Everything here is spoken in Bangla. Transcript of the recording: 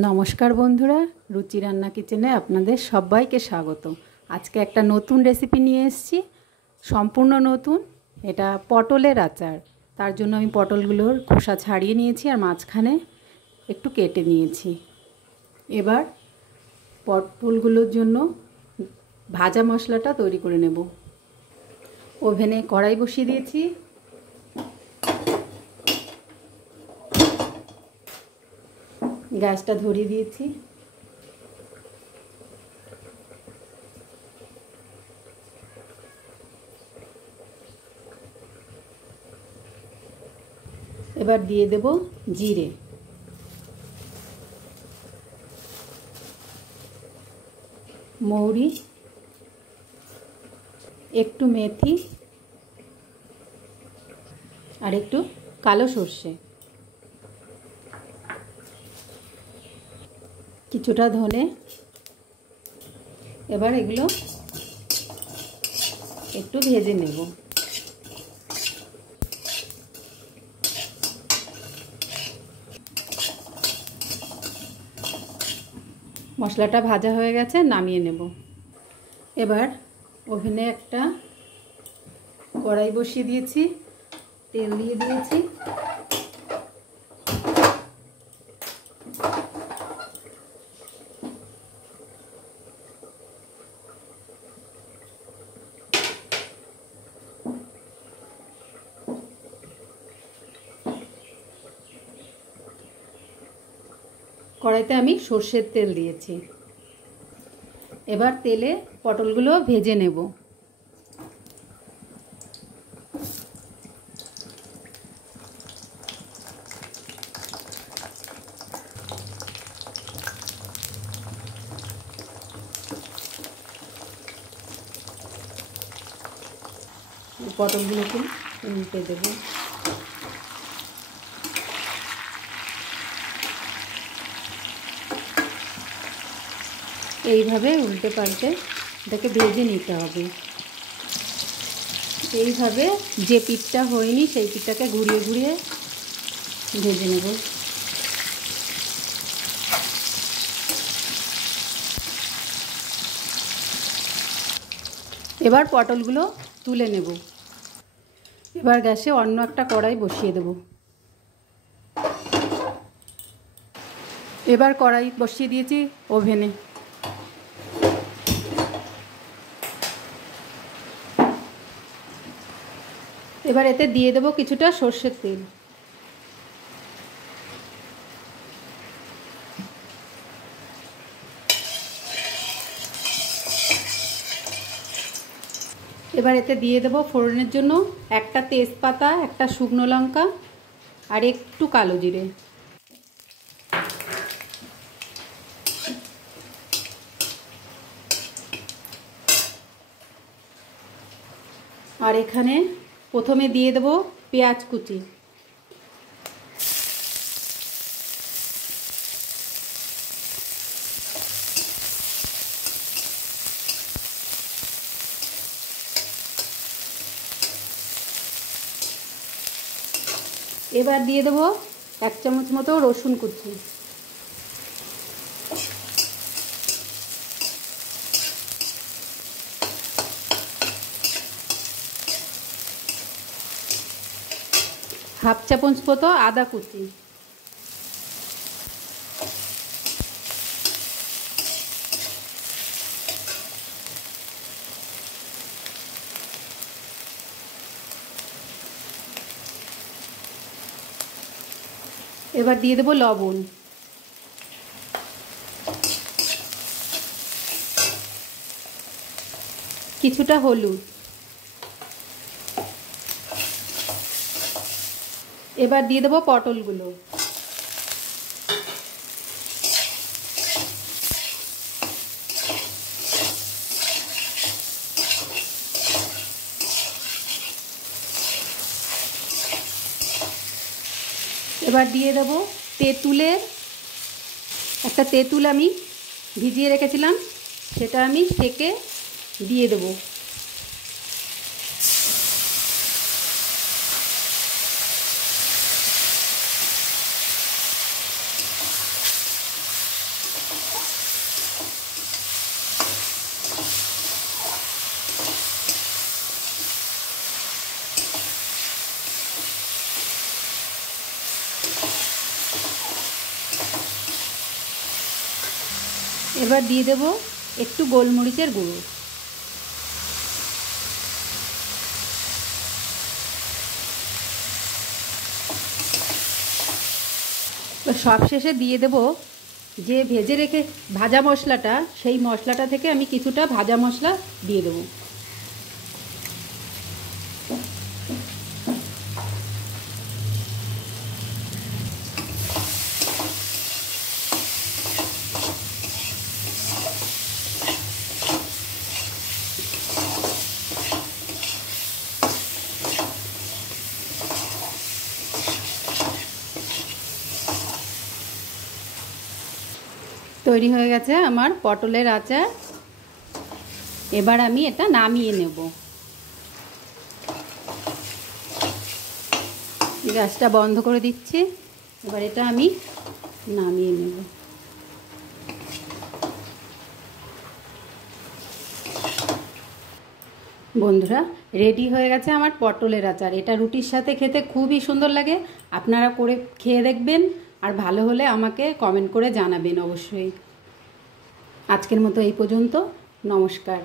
নমস্কার বন্ধুরা, রুচি রান্না কিচেনে আপনাদের সবাইকে স্বাগত। আজকে একটা নতুন রেসিপি নিয়ে এসেছি, সম্পূর্ণ নতুন। এটা পটলের আচার। তার জন্য আমি পটলগুলোর খোসা ছাড়িয়ে নিয়েছি আর মাঝখানে একটু কেটে নিয়েছি। এবার পটলগুলোর জন্য ভাজা মশলাটা তৈরি করে নেব। ওভেনে কড়াই বসিয়ে দিয়েছি। গ্যাসটা ধরিয়ে দিয়েছি। এবার দিয়ে দেব জিরে, মৌরি, একটু মেথি আর একটু কালো সর্ষে, কিছুটা ধনে। এবার এগুলো একটু ভেজে নেব। মশলাটা ভাজা হয়ে গেছে, নামিয়ে নেব। এবার ওভেনে একটা কড়াই বসিয়ে দিয়েছি, তেল দিয়ে দিয়েছি। কড়াইতে আমি সর্ষের তেল দিয়েছি। এবার তেলে পটলগুলো ভেজে নেব। পটলগুলোকে উল্টে দেব। এইভাবে উল্টে পাল্টে এটাকে ভেজে নিতে হবে। এইভাবে যে পিঠটা হয়নি সেই পিঠটাকে ঘুরিয়ে ঘুরিয়ে ভেজে নেব। এবার পটলগুলো তুলে নেব। এবার গ্যাসে অন্য একটা কড়াই বসিয়ে দেব। এবার কড়াই বসিয়ে দিয়েছি ওভেনে। এবার এতে দিয়ে দেব কিছুটা সর্ষের তেল। এবার এতে দিয়ে দেব ফোড়নের জন্য একটা তেজপাতা, একটা শুকনো লঙ্কা আর একটু কালো জিরে। আর এখানে প্রথমে দিয়ে দেব পেঁয়াজ কুচি। এবার দিয়ে দেব 1 চামচ মতো রসুন কুচি। হাফ চামচ মতো আদা কুচি। এবার দিয়ে দেব লবণ, কিছুটা হলুদ। এবার দিয়ে দেব পটলগুলো। এবার দিয়ে দেব তেঁতুলের একটা তেঁতুল আমি ভিজিয়ে রেখেছিলাম, সেটা আমি সেকে দিয়ে দেব। এবার দিয়ে দেব একটু গোলমরিচের গুঁড়ো। সব শেষে দিয়ে দেব যে ভেজে রেখে ভাজা মশলাটা, সেই মশলাটা থেকে আমি কিছুটা ভাজা মশলা দিয়ে দেবো। তৈরি হয়ে গেছে আমার পটলের আচার। এবার আমি এটা নামিয়ে নেব। গ্যাসটা বন্ধ করে দিচ্ছি। এবার এটা আমি নামিয়ে নেব। বন্ধুরা, রেডি হয়ে গেছে আমার পটলের আচার। এটা রুটির সাথে খেতে খুবই সুন্দর লাগে। আপনারা করে খেয়ে দেখবেন, আর ভালো হলে আমাকে কমেন্ট করে জানাবেন অবশ্যই। আজকের মতো এই পর্যন্ত। নমস্কার।